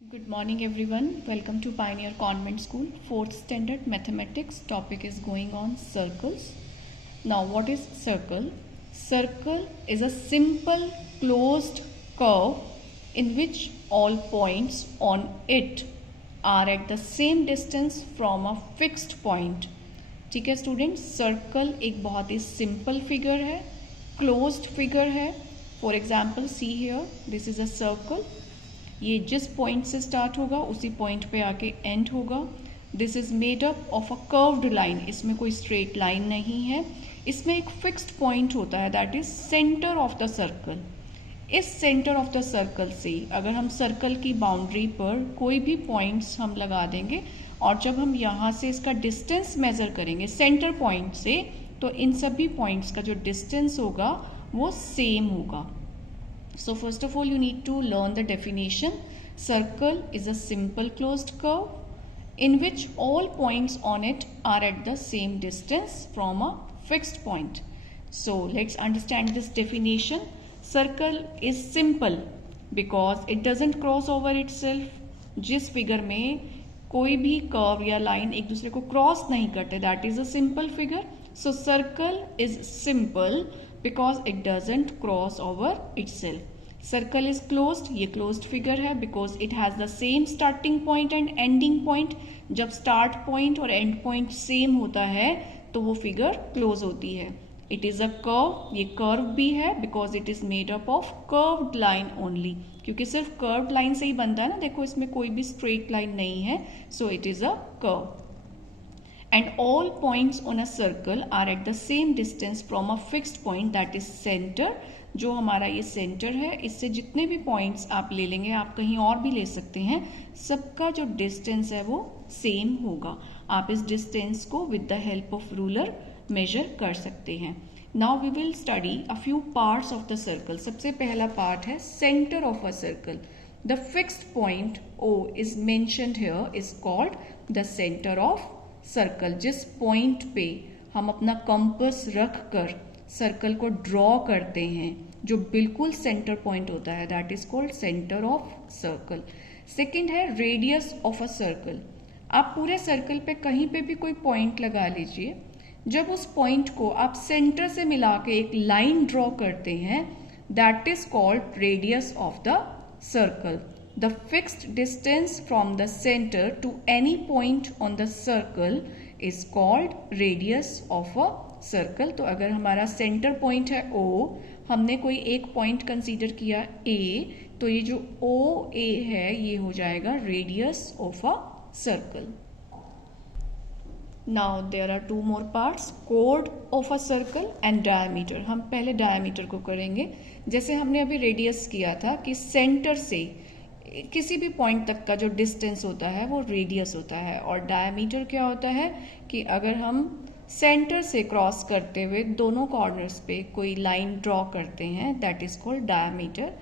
Good morning everyone. Welcome to Pioneer Convent School, 4th standard mathematics. Topic is going on circles. Now what is circle? Circle is a simple closed curve in which all points on it are at the same distance from a fixed point. ठीक है students, circle एक बहुत ही simple figure है, closed figure है. For example see here, this is a circle. ये जिस point से start होगा उसी पॉइंट पे आके एंड होगा. This is made up of a curved line. इसमें कोई स्ट्रेट लाइन नहीं है. इसमें एक फिक्स्ड पॉइंट होता है, that is centre of the circle. इस सेंटर ऑफ द सर्कल से अगर हम सर्कल की बाउंड्री पर कोई भी पॉइंट्स हम लगा देंगे और जब हम यहाँ से इसका डिस्टेंस मेजर करेंगे सेंटर पॉइंट से, तो इन सभी पॉइंट्स का जो डिस्टेंस होगा वो सेम होगा. So first of all you need to learn the definition. Circle is a simple closed curve in which all points on it are at the same distance from a fixed point. So let's understand this definition. Circle is simple because it doesn't cross over itself. जिस figure में कोई भी curve या line एक दूसरे को cross नहीं करते, that is a simple figure. So circle is simple because it doesn't cross over itself. Circle is closed. ये closed figure है because it has the same starting point and ending point. जब start point और end point same होता है तो वो figure close होती है. It is a curve. ये curve भी है because it is made up of curved line only. क्योंकि सिर्फ curved line से ही बनता है ना, देखो इसमें कोई भी straight line नहीं है. So it is a curve. And all points on a circle are at the same distance from a fixed point, that is center. जो हमारा ये सेंटर है, इससे जितने भी पॉइंट्स आप ले लेंगे, आप कहीं और भी ले सकते हैं, सबका जो डिस्टेंस है वो सेम होगा. आप इस डिस्टेंस को with the help of ruler measure कर सकते हैं. Now we will study a few parts of the circle. सबसे पहला पार्ट है centre of a circle. The fixed point O is mentioned here is called the centre of circle. जिस point पे हम अपना कंपास रख कर सर्कल को ड्रॉ करते हैं, जो बिल्कुल सेंटर पॉइंट होता है, that is called centre of circle. Second है रेडियस ऑफ अ सर्कल. आप पूरे सर्कल पे कहीं पे भी कोई पॉइंट लगा लीजिए, जब उस पॉइंट को आप सेंटर से मिला के एक लाइन ड्रॉ करते हैं, that is called radius of the circle. The fixed distance from the center to any point on the circle is called radius of a circle. तो अगर हमारा सेंटर पॉइंट है O, हमने कोई एक पॉइंट कंसीडर किया A, तो ये जो OA है ये हो जाएगा radius of a circle. Now there are two more parts, chord of a circle and diameter. हम पहले diameter को करेंगे. जैसे हमने अभी रेडियस किया था कि सेंटर से किसी भी पॉइंट तक का जो डिस्टेंस होता है वो रेडियस होता है, और डायमीटर क्या होता है कि अगर हम सेंटर से क्रॉस करते हुए दोनों कॉर्नर्स पे कोई लाइन ड्रॉ करते हैं, that is called diameter.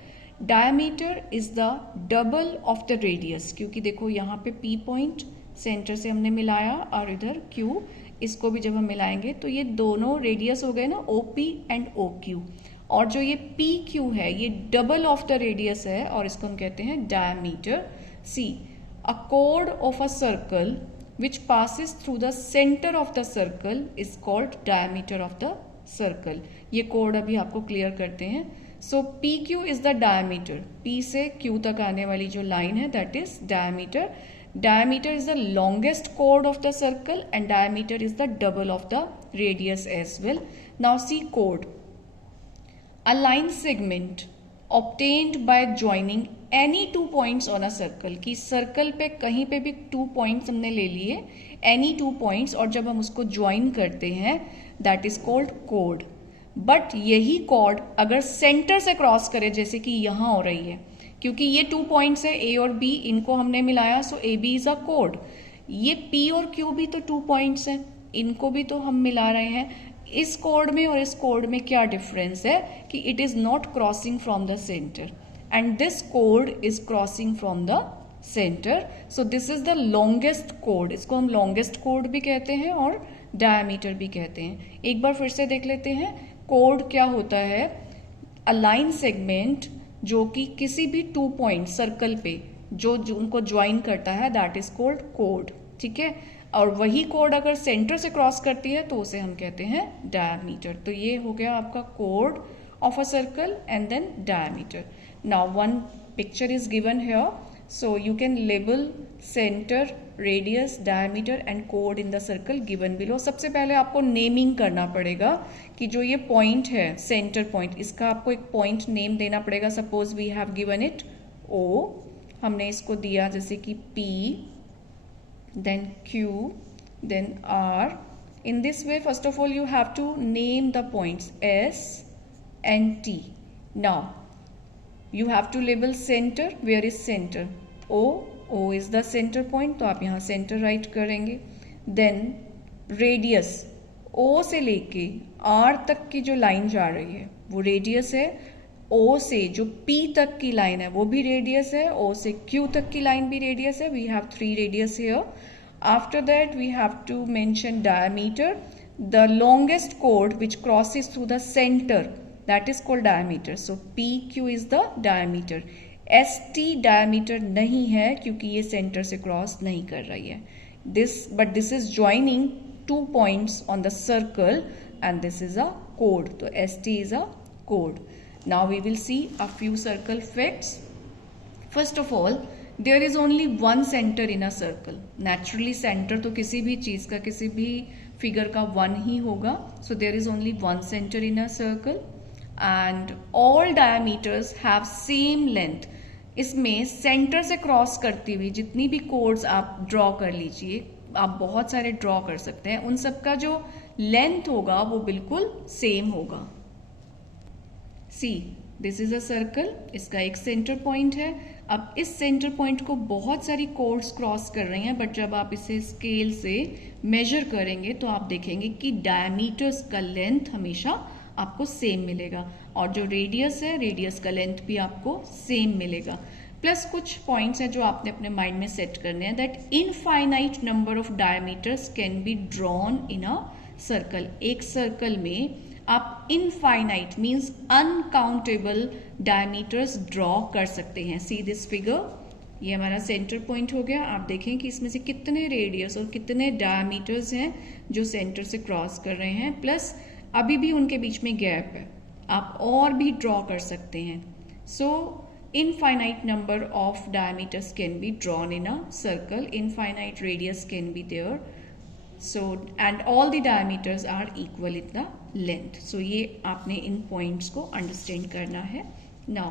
Diameter is the double of the radius. क्योंकि देखो यहाँ पे P पॉइंट सेंटर से हमने मिलाया और इधर Q, इसको भी जब हम मिलाएंगे तो ये दोनों रेडियस हो गए ना, OP एंड OQ. और जो ये PQ है ये डबल ऑफ द रेडियस है और इसको हम कहते हैं डायमीटर. सी, अ कोड of a circle which passes through the centre of the circle is called diameter of the circle. ये कोड अभी आपको क्लियर करते हैं. So PQ is the diameter. P से Q तक आने वाली जो लाइन है that is diameter. Diameter is the longest chord of the circle and diameter is the double of the radius as well. Now see chord. A line segment obtained by joining any two points on a circle. कि circle पे कहीं पे भी 2 points हमने ले लिए, any 2 points, और जब हम उसको ज्वाइन करते हैं that is called chord. But यही chord अगर सेंटर से क्रॉस करे, जैसे कि यहाँ हो रही है, क्योंकि ये 2 पॉइंट्स है A और B, इनको हमने मिलाया, सो AB इज अ कोड. ये P और Q भी तो 2 पॉइंट्स हैं, इनको भी तो हम मिला रहे हैं. इस कोड में और इस कोड में क्या डिफरेंस है कि it is not crossing from the centre and this code is crossing from the centre. So this is the longest code. इसको हम लॉन्गेस्ट कोड भी कहते हैं और डायमीटर भी कहते हैं. एक बार फिर से देख लेते हैं कोड क्या होता है. अ लाइन सेगमेंट जो कि किसी भी 2 पॉइंट सर्कल पे जो उनको ज्वाइन करता है दैट इज कॉल्ड कोड, ठीक है। और वही कोड अगर सेंटर से क्रॉस करती है तो उसे हम कहते हैं डायमीटर। तो ये हो गया आपका कोड of a circle and then diameter. Now one picture is given here, so you can label centre, radius, diameter and कोड in the circle given below. सबसे पहले आपको नेमिंग करना पड़ेगा कि जो ये पॉइंट है सेंटर पॉइंट, इसका आपको एक पॉइंट नेम देना पड़ेगा। Suppose we have given it O, हमने इसको दिया जैसे कि P, then Q, then R. In this way, first of all, you have to name the points S and T. Now, you have to label center. Where is center? O. O is the center point. तो आप यहाँ center write करेंगे. Then radius. O से लेके R तक की जो line जा रही है वो रेडियस है। O से जो P तक की लाइन है वो भी रेडियस है। O से Q तक की लाइन भी रेडियस है। We have 3 radius here. After that we have to mention diameter, the longest कोड which crosses through the centre, that is called diameter. So PQ is the diameter. ST diameter नहीं है क्योंकि ये centre से cross नहीं कर रही है। But this is joining 2 points on the circle and this is a code. तो ST is a code. Now we will see a few circle facts. First of all, there is only one center in a circle. Naturally, center तो किसी भी चीज का, किसी भी figure का 1 ही होगा. So there is only one center in a circle, and all diameters have same length. इसमें सेंटर से क्रॉस करती हुई जितनी भी कोड्स आप ड्रॉ कर लीजिए, आप बहुत सारे ड्रॉ कर सकते हैं, उन सब का जो लेंथ होगा वो बिल्कुल सेम होगा। See this is a circle, इसका एक सेंटर पॉइंट है। अब इस सेंटर पॉइंट को बहुत सारी कोड्स क्रॉस कर रही हैं, बट जब आप इसे स्केल से मेजर करेंगे तो आप देखेंगे कि डायमीटर्स का लेंथ हमेशा आपको सेम मिलेगा, और जो रेडियस है रेडियस का लेंथ भी आपको सेम मिलेगा। प्लस कुछ पॉइंट्स हैं जो आपने अपने माइंड में सेट करने हैं, that infinite number of diameters can be drawn in a circle. एक सर्कल में आप infinite means uncountable diameters draw कर सकते हैं। सी दिस फिगर, ये हमारा सेंटर पॉइंट हो गया। आप देखें कि इसमें से कितने रेडियस और कितने डायमीटर्स हैं जो सेंटर से क्रॉस कर रहे हैं, प्लस अभी भी उनके बीच में गैप है, आप और भी ड्रॉ कर सकते हैं। सो infinite number of diameters can be drawn in a circle, infinite radius can be there, so and all the diameters are equal in the length. So ये आपने इन points को understand करना है। Now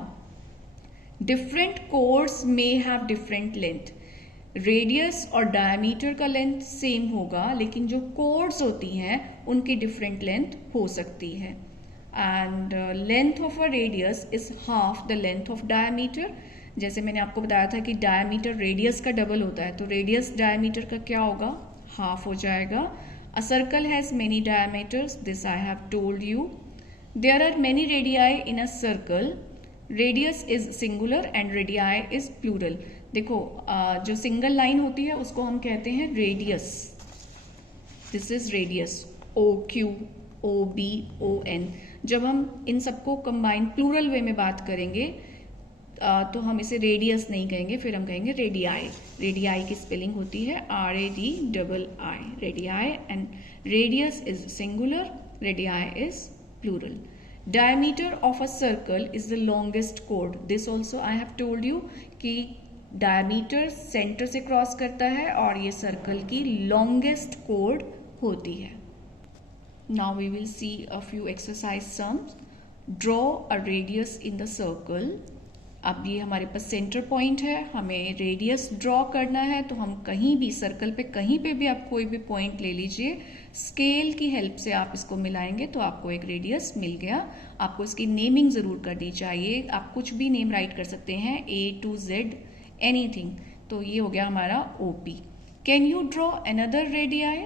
different chords may have different length, radius और diameter का length same होगा, लेकिन जो कोड्स होती हैं उनकी डिफरेंट लेंथ हो सकती है। And length of a radius is half the length of diameter. जैसे मैंने आपको बताया था कि डायमीटर रेडियस का डबल होता है, तो रेडियस डायमीटर का क्या होगा, हाफ हो जाएगा। A circle has many diameters, this I have told you. There are many radii in a circle, radius is singular and radii is plural. देखो जो सिंगल लाइन होती है उसको हम कहते हैं radius, this is radius, OQ, OB, ON। जब हम इन सबको कंबाइन प्लूरल वे में बात करेंगे तो हम इसे रेडियस नहीं कहेंगे, फिर हम कहेंगे रेडियाई। रेडियाई की स्पेलिंग होती है RADII, radii, and radius is singular, radii is plural. Diameter of a circle is the longest chord. This also I have told you कि डायमीटर सेंटर से क्रॉस करता है और ये सर्कल की लॉन्गेस्ट कोड होती है। Now we will see a few exercise sums. Draw a radius in the circle. अब ये हमारे पास सेंटर पॉइंट है, हमें रेडियस ड्रॉ करना है, तो हम कहीं भी सर्कल पे कहीं पे भी आप कोई भी पॉइंट ले लीजिए, स्केल की हेल्प से आप इसको मिलाएंगे तो आपको एक रेडियस मिल गया। आपको इसकी नेमिंग जरूर करनी चाहिए, आप कुछ भी नेम राइट कर सकते हैं, A to Z एनीथिंग। तो ये हो गया हमारा OP। Can you draw another radii?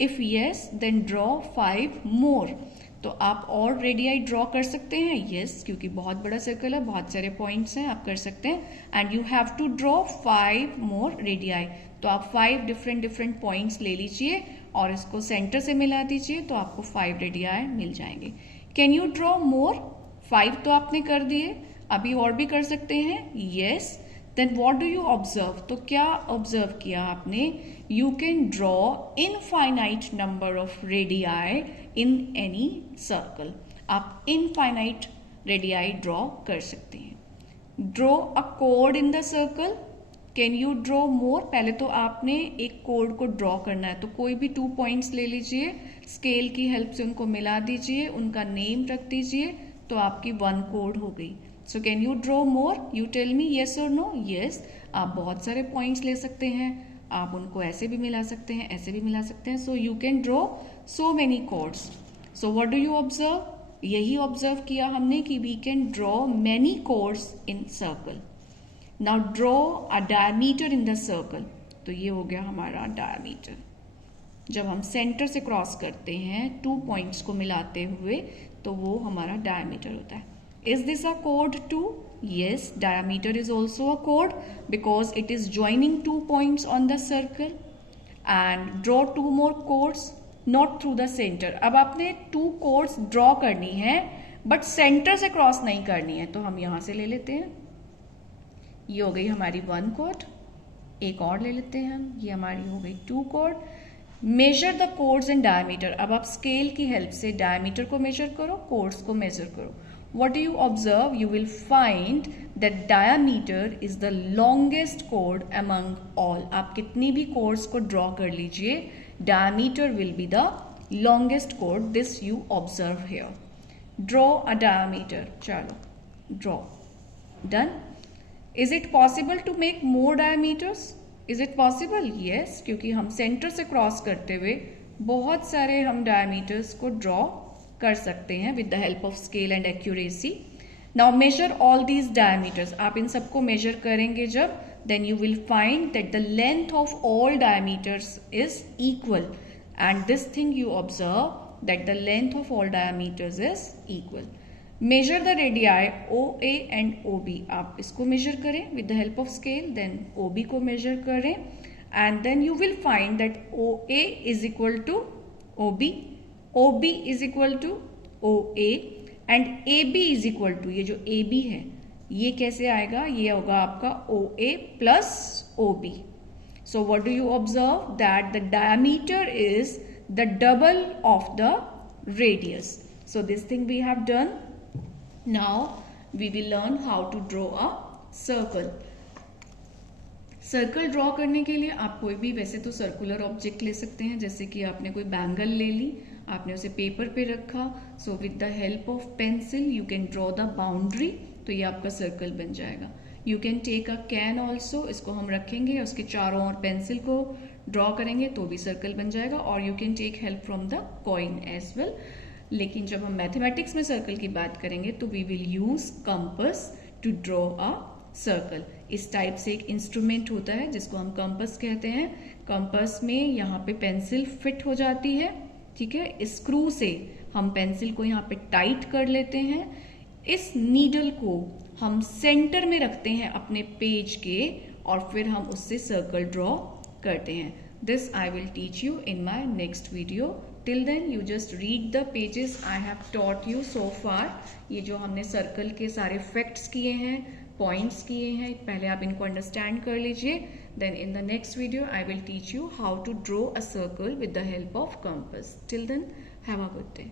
If yes then draw 5 more. तो आप और रेडियाई ड्रॉ कर सकते हैं, यस, क्योंकि बहुत बड़ा सर्कल है, बहुत सारे पॉइंट्स हैं, आप कर सकते हैं। And you have to draw 5 more radii. तो आप 5 डिफरेंट पॉइंट्स ले लीजिए और इसको सेंटर से मिला दीजिए तो आपको 5 रेडियाई मिल जाएंगे। कैन यू ड्रॉ मोर? 5 तो आपने कर दिए, अभी और भी कर सकते हैं, yes. Then what do you observe, तो क्या ऑब्जर्व किया आपने, you can draw infinite number of radii in any circle, आप इनफाइनाइट रेडियाई ड्रॉ कर सकते हैं. ड्रॉ अ कोड in the circle, can you draw more, पहले तो आपने एक कोड को ड्रॉ करना है, तो कोई भी 2 पॉइंट्स ले लीजिए, स्केल की हेल्प से उनको मिला दीजिए, उनका नेम रख दीजिए, तो आपकी 1 कोड हो गई. So can you draw more, you tell me yes और नो. येस, आप बहुत सारे पॉइंट्स ले सकते हैं, आप उनको ऐसे भी मिला सकते हैं, ऐसे भी मिला सकते हैं. So you can draw so many chords. So what do you observe, यही ऑब्जर्व किया हमने कि we can draw many chords in circle. Now draw a diameter in the circle, तो ये हो गया हमारा डायमीटर. जब हम सेंटर से क्रॉस करते हैं 2 पॉइंट्स को मिलाते हुए, तो वो हमारा डायमीटर होता है. इज दिस अ कोड too, yes, diameter is also a chord because it is joining 2 points on the circle. And draw 2 more chords not through the center. अब आपने 2 chords draw करनी है but center से cross नहीं करनी है, तो हम यहां से ले लेते हैं. ये हो गई हमारी 1 chord. एक और ले लेते हैं हम, ये हमारी हो गई 2 chord. Measure the chords and diameter. अब आप स्केल की हेल्प से डायमीटर को मेजर करो, chords को मेजर करो. What do you observe? You will find that diameter is the longest chord among all. आप कितनी भी chords को draw कर लीजिए, diameter will be the longest chord. This you observe here. Draw a diameter. चलो, draw. Done. Is it possible to make more diameters? Is it possible? Yes, क्योंकि हम center से cross करते हुए बहुत सारे हम diameters को draw कर सकते हैं with the help of scale and accuracy. Now measure all these diameters. आप इन सबको मेजर करेंगे जब, then you will find that the length of all diameters is equal. And this thing you observe that the length of all diameters is equal. Measure the radii OA and OB. आप इसको measure करें with the help of scale, then OB को measure करें, and then you will find that OA is equal to OB, OB is equal to OA and AB is equal to, ये जो AB है ये कैसे आएगा, ये होगा आपका OA plus OB. So what do you observe, that the diameter is the double of the radius. So this thing we have done. Now we will learn how to draw a circle. Circle draw करने के लिए आप कोई भी वैसे तो circular object ले सकते हैं, जैसे कि आपने कोई बैंगल ले ली, आपने उसे पेपर पे रखा, so with the help of pencil you can draw the boundary, तो ये आपका सर्कल बन जाएगा. You can take a can also, इसको हम रखेंगे, उसके चारों ओर पेंसिल को ड्रॉ करेंगे तो भी सर्कल बन जाएगा. और you can take help from the coin as well. लेकिन जब हम मैथमेटिक्स में सर्कल की बात करेंगे तो we will use compass to draw a circle. इस टाइप से एक इंस्ट्रूमेंट होता है जिसको हम कंपस कहते हैं. कंपस में यहाँ पे पेंसिल फिट हो जाती है, ठीक है. स्क्रू से हम पेंसिल को यहाँ पे टाइट कर लेते हैं. इस नीडल को हम सेंटर में रखते हैं अपने पेज के, और फिर हम उससे सर्कल ड्रॉ करते हैं. This I will teach you in my next video. Till then you just read the pages I have taught you so far. ये जो हमने सर्कल के सारे फैक्ट्स किए हैं, पॉइंट्स किए हैं, पहले आप इनको अंडरस्टैंड कर लीजिए. Then in the next video I will teach you how to draw a circle with the help of compass. Till then have a good day.